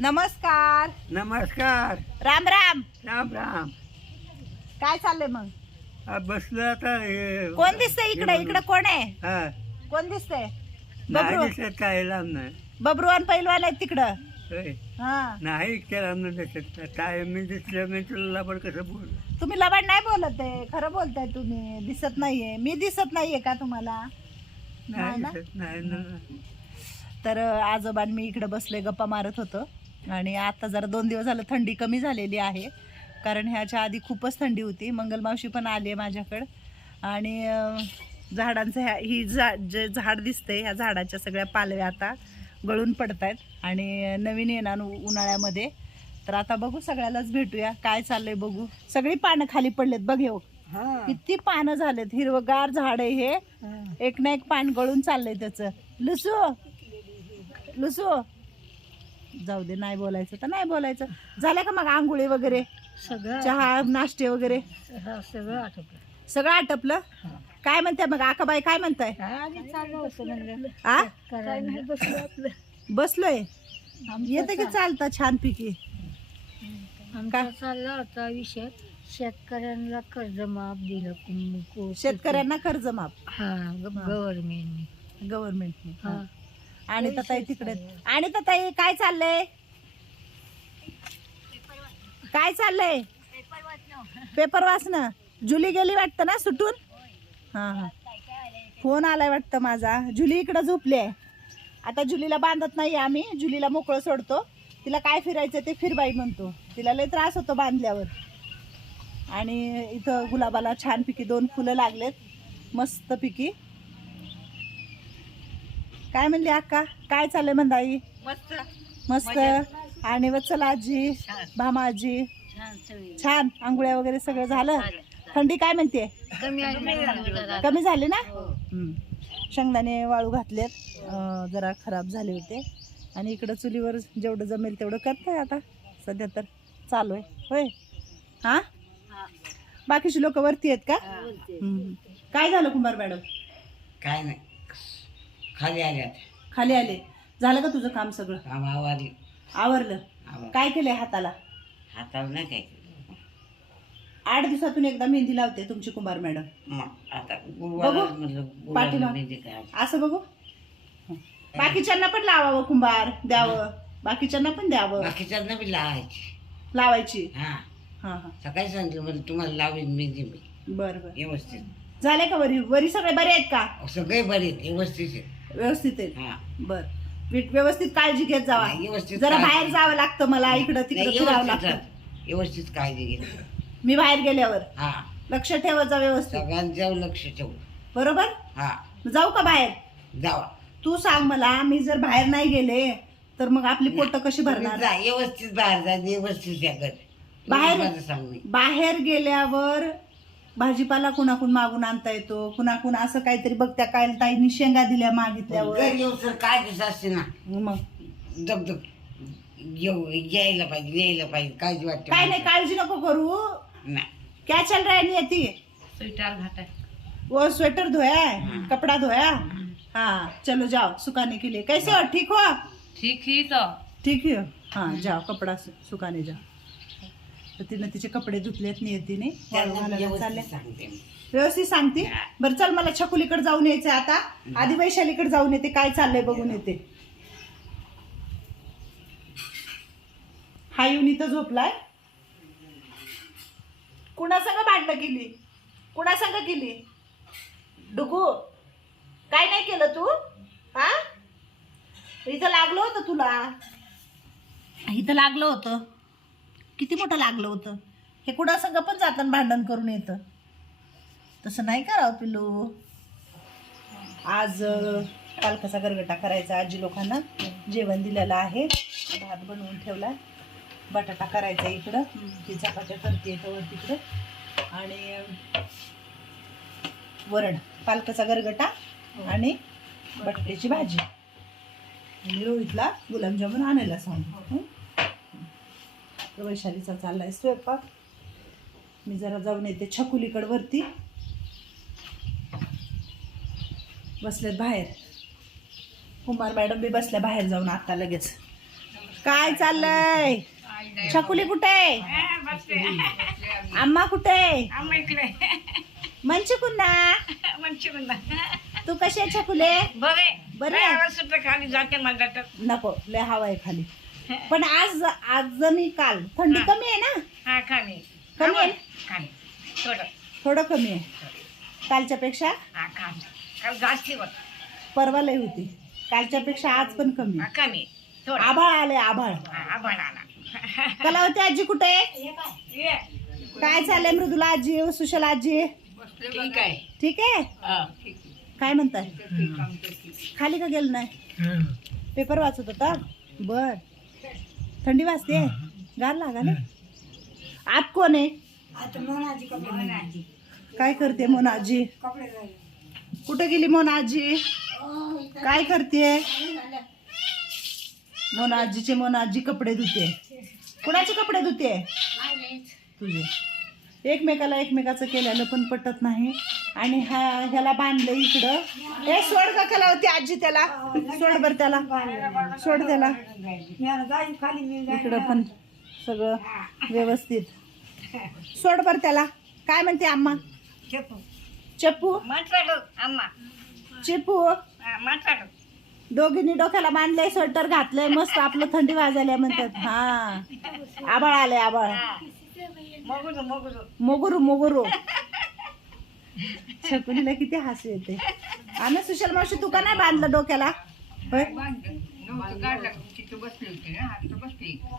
नमस्कार. नमस्कार. राम राम. राम राम. काय चाललंय मग? आ, बसलो आता हे कोण दिसतंय इकडे? इकडे कोण आहे? हा. कोण दिसतंय? नाही बबरू? दिसत काय लांब नाही. बबरुवान पैलवान आहे तिकडं. होय. हा. नाही इतक्या लांब नाही दिसत. काय मी दिसलं मी तुला लबाड कसं बोल? तुम्ही लबाड नाही बोलत आहे. खरं बोलताय तुम्ही. दिसत नाहीये. मी दिसत नाहीये का तुम्हाला? नाही नाही ना? दिसत. नाही ना तर अं, आजोबां मी इकडे बसले गप्पा मारत होतो. आणि आता जरा दोन दिवस झालं थंडी कमी झालेली आहे. कारण ह्याच्या आधी खूपच थंडी होती. मंगलमावशी पण आली आहे माझ्याकडं. आणि झाडांचं ह्या ही झा जे झाड दिसतंय ह्या झाडाच्या सगळ्या पालव्या आता गळून पडत आहेत आणि नवीन येणार उन्हाळ्यामध्ये. तर आता बघू सगळ्यालाच भेटूया. काय चाललंय बघू. सगळी पानं खाली पडलेत बघ येऊ किती पानं झालेत. हिरवगार झाड आहे हे. एक ना एक पान गळून चाललंय त्याचं. लुसू. लुसू. जाऊ दे नाही बोलायचं तर नाही बोलायचं. झालं का मग आंघोळी वगैरे? सगळं चहा नाश्ते वगैरे? हा, सगळं आटोपलं. सगळं आटपलं? काय म्हणताय मग आकाबाई काय म्हणताय? काय आधी चाललं होतं म्हणलं. आ? काय नाही बसलं आपलं. बसलोय? येतं की चालतं छानपैकी? आमचा चालला होता विषय. शेतकऱ्यांना कर्ज माफ दिलं कुं- कु- शेतकऱ्यांना कर्ज माफ हा गव्हर्नमेंटने. गव्हर्नमेंटने. हा. आणि ताई तिकडे. आणि ताई काय चाललंय? काय चाललंय? पेपर वाचणं. जुली गेली वाटतं ना सुटून? हा हा. फोन आलाय वाटतं माझा. जुली इकडं झोपली आहे. आता जुलीला बांधत नाही आम्ही. जुलीला मोकळं सोडतो. तिला काय फिरायचं ते फिरबाई म्हणतो. तिला लय त्रास होतो बांधल्यावर. आणि इथं गुलाबाला छानपैकी दोन फुलं लागलेत. मस्तपैकी काय म्हणली अक्का काय चाललंय मंदाई? मस्त. मस्त. आणि वत्सल आजी भामा आजी. छान आंघोळ्या वगैरे सगळं झालं? थंडी काय म्हणते कमी झाली ना? हम्म. शेंगदाणे वाळू घातलेत. जरा खराब झाले होते. आणि इकडं चुलीवर जेवढं जमेल तेवढं करतोय आता. सध्या तर चालू आहे. होय? हा? बाकीची लोक वरती आहेत का. काय झालं कुंभार मॅडम? काय नाही. खाली आल्यात खाली आले. झालं का तुझं काम सगळं? काम आवारी आवरलं. आवा- काय केलंय हाताला? हातावर नाही काय केलं. आठ दिवसातून एकदा मेहंदी लावते तुमची कुंभार मॅडम. मग आता गुरुवाला बघू. म्हणलं पाठीमाग. गुरुवाला मेहंदी काय असं बघू. बाकीच्यांना पण लावावं कुंभार द्यावं. बाकीच्यांना पण द्यावं. बाकीच्यांना बी लावायची. लावायची. हा. हा हा. सकाळी सांगितलं म्हणजे तुम्हाला लावीन मेहंदी मी. बर बर. व्यवस्थित. झाले का वरी? वरी सगळे बरे आहेत का? सगळे बरे आहेत, व्यवस्थित आहेत. व्यवस्थित आहेत हा. बर. वीट- व्यवस्थित काळजी घेत जावा. व्यवस्थित जरा काळजी. बाहेर जावं लागतं मला इकडं तिकडं नाही, फिरावं व्यवस्थित लागतं. व्यवस्थित काळजी घेतली मी बाहेर गेल्यावर. हा. लक्ष ठेवायचं व्यवस्थित. सगळ्यांच्यावर लक्ष ठेवू. बरोबर? हा. जाऊ का बाहेर? जावा. तू सांग मला मी जर बाहेर नाही गेले तर मग आपली पोट कशी तुम्ही भरणार? जा व्यवस्थित बाहेर जा व्यवस्थित या घरी. बाहेर- माझं सांगणे बाहेर गेल्यावर भाजीपाला कुणाकून मागून आणता येतो कुणाकून असं काहीतरी बघ त्या काय ताईंनी शेंगा दिल्या मागितल्यावर घरी येऊ सर काय दिवस असते ना मग? दगदग येऊ यायला पाहिजे यायला पाहिजे काळजी वाटते काय नाही. काळजी नको करू. नाही. क्या चल रहा है नियति स्वीटार घाटा वो स्वेटर धोया है. कपड़ा धोया हाँ. चलो जाओ सुखाने के लिए. कैसे हो? ठीक हो? ठीक ही तो. ठीक है हाँ? जाओ कपड़ा सु- सुखाने जाओ. तर तिनं तिचे कपडे धुतलेत नियतीने. मी. व्यवस्थित सांगते. बरं चल मला छकुलीकडे जाऊन यायचंय आता. आधी वैशालीकडे जाऊन येते. काय चाललंय बघून येते. हा येऊन इथं झोपलाय. कुणासंग भांडणं केली? कुणासंग केली? डुगू काय नाही केलं तू? हा? इथं लागलं होतं तुला? इथं लागलं होतं. किती मोठं लागलं होतं? हे कुणासंग पण जातं भांडण करून येतं? तसं नाही करावं पिल्लू. आज पालकाचा गरगटा करायचा आजी लोकांना? जेवण दिलेलं आहे. भात बनवून ठेवला. बटाटा करायचा इकडं. ती चपात्या करते वर तिकडं. आणि वरण पालकाचा गरगटा आणि बटाट्याची भाजी. आणि रोहितला गुलाबजामुन आणायला सांगू वैशालीचा चाललाय स्वयंपाक. मी जरा जाऊन येते छकुलीकड वरती. बसलेत बाहेर. कुमार मॅडम बी बसल्या बाहेर जाऊन आता लगेच. काय चाललंय? छकुली कुठे? आम्हा कुठे? मंच कुन्हा तू कशी आहे छकुले? बरे. खाली जाते मला नको लय हवा आहे खाली. पण आज आज मी काल थंडी कमी आहे ना? हा कमी आहे. थोडं. थोडं कमी आहे. कालच्या पेक्षा हा खाली काल जास्ती होत. परवा लय होती. कालच्या पेक्षा आज पण कमी हा कमी थोडं. आभाळ आले आभाळ. हा आभाळ आला. कलावती आजी कुठे? आहे? ये. काय चाललंय मृदुला आजी सुशला आजी? ठीक आहे. ठीक आहे? काय म्हणताय? खाली का गेलं नाही? पेपर वाचत होता? बर. थंडी वाजते. गार लागाले आत कोण आहे? काय करते मोनाजी कुठे गेली मोनाजी काय करते? मोनाजीचे मोनाजी कपडे धुते. कुणाचे कपडे धुते? तुझे. एकमेकाला एकमेकाचं केलेलं पण पटत नाही. आणि हा ह्याला बांधलं इकडं. हे सोड का केला होती आजी त्याला. सोड बर त्याला. सोड त्याला. इकडं पण सगळं व्यवस्थित. सोड बर त्याला. काय म्हणते आम्हा चप्पू. चिपू दोघींनी डोक्याला बांधलंय स्वेटर घातलंय मस्त आपलं थंडी वाजायला म्हणतात. हा. आबाळ आलंय आबाळ. मोगुरू. मोगुरू मोगुरू. शकुनीला किती हसू येते. आणि सुशल मावशी तू का नाही बांधलं डोक्याला? होय?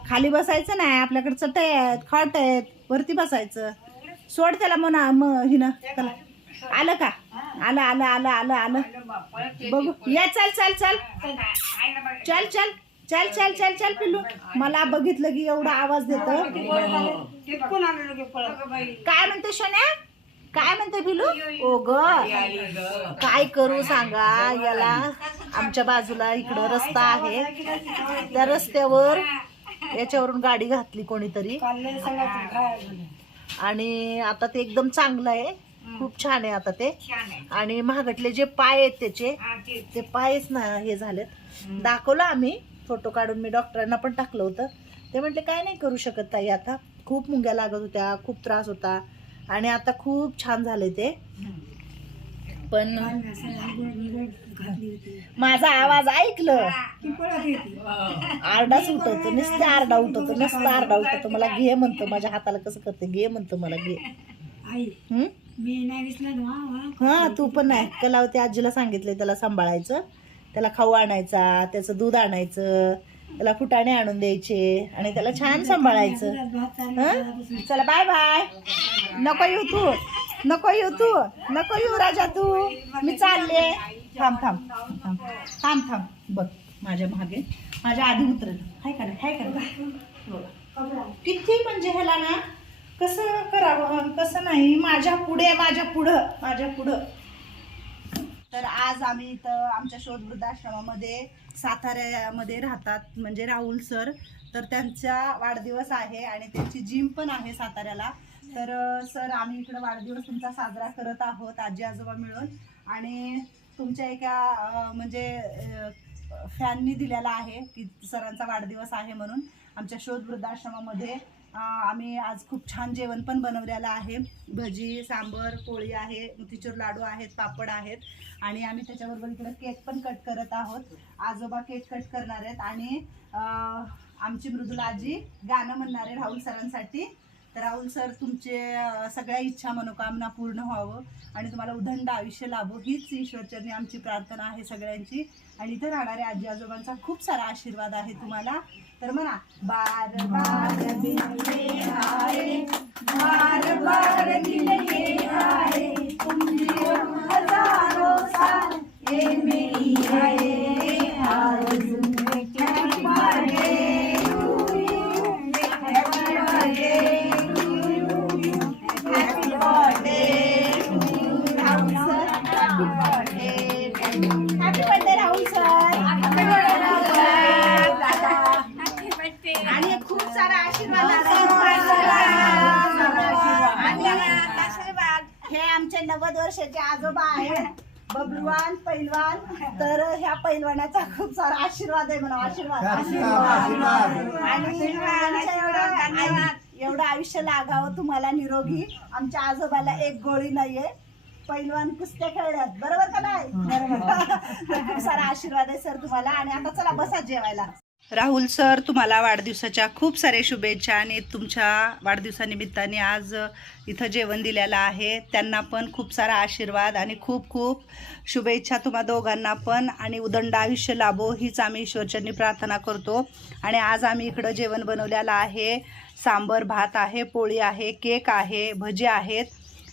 खाली बसायचं नाही आपल्याकडे चट आहेत खाट आहेत वरती बसायचं. सोड त्याला म्हणा मग हिनं त्याला. आलं का? आलं आलं आलं आलं आलं. बघू. या चल चल चल. चल चल. चल चल चल चल पिल्लू. मला बघितलं की एवढा आवाज देत. काय म्हणते शोन्या काय म्हणते पिलू? ओ ग. काय करू सांगा? याला आमच्या बाजूला इकडं रस्ता आहे. त्या रस्त्यावर याच्यावरून गाडी घातली कोणीतरी. आणि आता ते एकदम चांगलं आहे. खूप छान आहे आता ते. आणि महागटले जे पाय आहेत त्याचे ते. पायच ना हे झालेत. दाखवलं आम्ही. फोटो काढून मी डॉक्टरांना पण टाकलं होतं. ते म्हटले काय नाही करू शकत ताई आता. खूप मुंग्या लागत होत्या खूप त्रास होता. आणि आता खूप छान झाले ते. पण माझा आवाज ऐकलं. आरडाच उठवतो नुसतं आरडा उठवतो नुसतं आरडा उठवतो. मला घे म्हणतो माझ्या हाताला कसं करते? घे म्हणतो मला घे? हा तू पण नाही. कलावती आजीला सांगितलंय त्याला सांभाळायचं. त्याला खाऊ आणायचा त्याचं दूध आणायचं. त्याला फुटाणे आणून द्यायचे आणि त्याला छान सांभाळायचं. हं? चला बाय बाय नको येऊ तू. नको येऊ तू. नको येऊ राजा तू. मी चालले. थांब थांब. थांब. थांब थांब. बघ माझ्या मागे माझ्या आधी उतरल. हाय का हाय का किती म्हणजे ह्याला ना कसं करावं? कसं नाही? माझ्या पुढे माझ्या पुढं माझ्या पुढं. तर आज आम्ही इथं आमच्या शोध वृद्धाश्रमामध्ये साताऱ्यामध्ये राहतात म्हणजे राहुल सर. तर त्यांचा वाढदिवस आहे आणि त्यांची जिम पण आहे साताऱ्याला. तर सर आम्ही इकडं वाढदिवस तुमचा साजरा करत आहोत आजी आजोबा मिळून. आणि तुमच्या एका म्हणजे फॅननी दिलेला आहे की सरांचा वाढदिवस आहे म्हणून आमच्या शोध वृद्धाश्रमामध्ये. आम्ही आज खूप छान जेवण पण बनवलेलं आहे. भजी सांबर पोळी आहे मोतीचूर लाडू आहेत पापड आहेत. आणि आम्ही त्याच्याबरोबर इकडे केक पण कट करत आहोत. आजोबा केक कट करणार आहेत. आणि आमची मृदुला आजी गाणं म्हणणार आहे राहुल सरांसाठी तर राहुल सर तुमचे सगळ्या इच्छा मनोकामना पूर्ण व्हावं आणि तुम्हाला उदंड आयुष्य लाभो हीच ईश्वरचरणी आमची प्रार्थना आहे सगळ्यांची. आणि इथं राहणाऱ्या आजी आजोबांचा खूप सारा आशीर्वाद आहे तुम्हाला. तर म्हणा बार बार दिले आए बार बार दिले आए तुम साल ये मेरी बबलवान पैलवान तर ह्या पैलवानाचा खूप सारा आशीर्वाद आहे म्हणा आशीर्वाद. आशीर्वाद आणि एवढं आयु- एवढं आयुष्य लागावं तुम्हाला निरोगी. आमच्या आजोबाला एक गोळी नाहीये. पैलवान कुस्त्या खेळल्यात बरोबर का नाही? खूप सारा आशीर्वाद आहे सर तुम्हाला. आणि आता चला बसा जेवायला. राहुल सर तुम्हाला वाढदिवसाच्या खूप सारे शुभेच्छा आणि तुमच्या वाढदिवसानिमित्ताने आज इथं जेवण दिलेलं आहे. त्यांना पण खूप सारा आशीर्वाद आणि खूप खूप शुभेच्छा तुम्हा दोघांना पण. आणि उदंड आयुष्य लाभो हीच आम्ही ईश्वरचरणी प्रार्थना करतो. आणि आज आम्ही इकडं जेवण बनवलेलं आहे. सांबर भात आहे पोळी आहे केक आहे भजे आहेत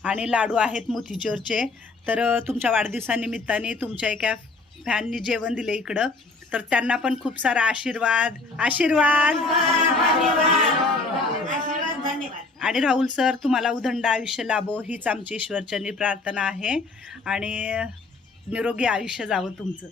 आणि लाडू आहेत मोतीचोरचे. तर तुमच्या वाढदिवसानिमित्ताने तुमच्या एका फॅननी जेवण दिले इकडं. तर त्यांना पण खूप सारा आशीर्वाद आशीर्वाद. आणि राहुल सर तुम्हाला उदंड आयुष्य लाभो हीच आमची ईश्वरचरणी प्रार्थना आहे. आणि निरोगी आयुष्य जावं तुमचं.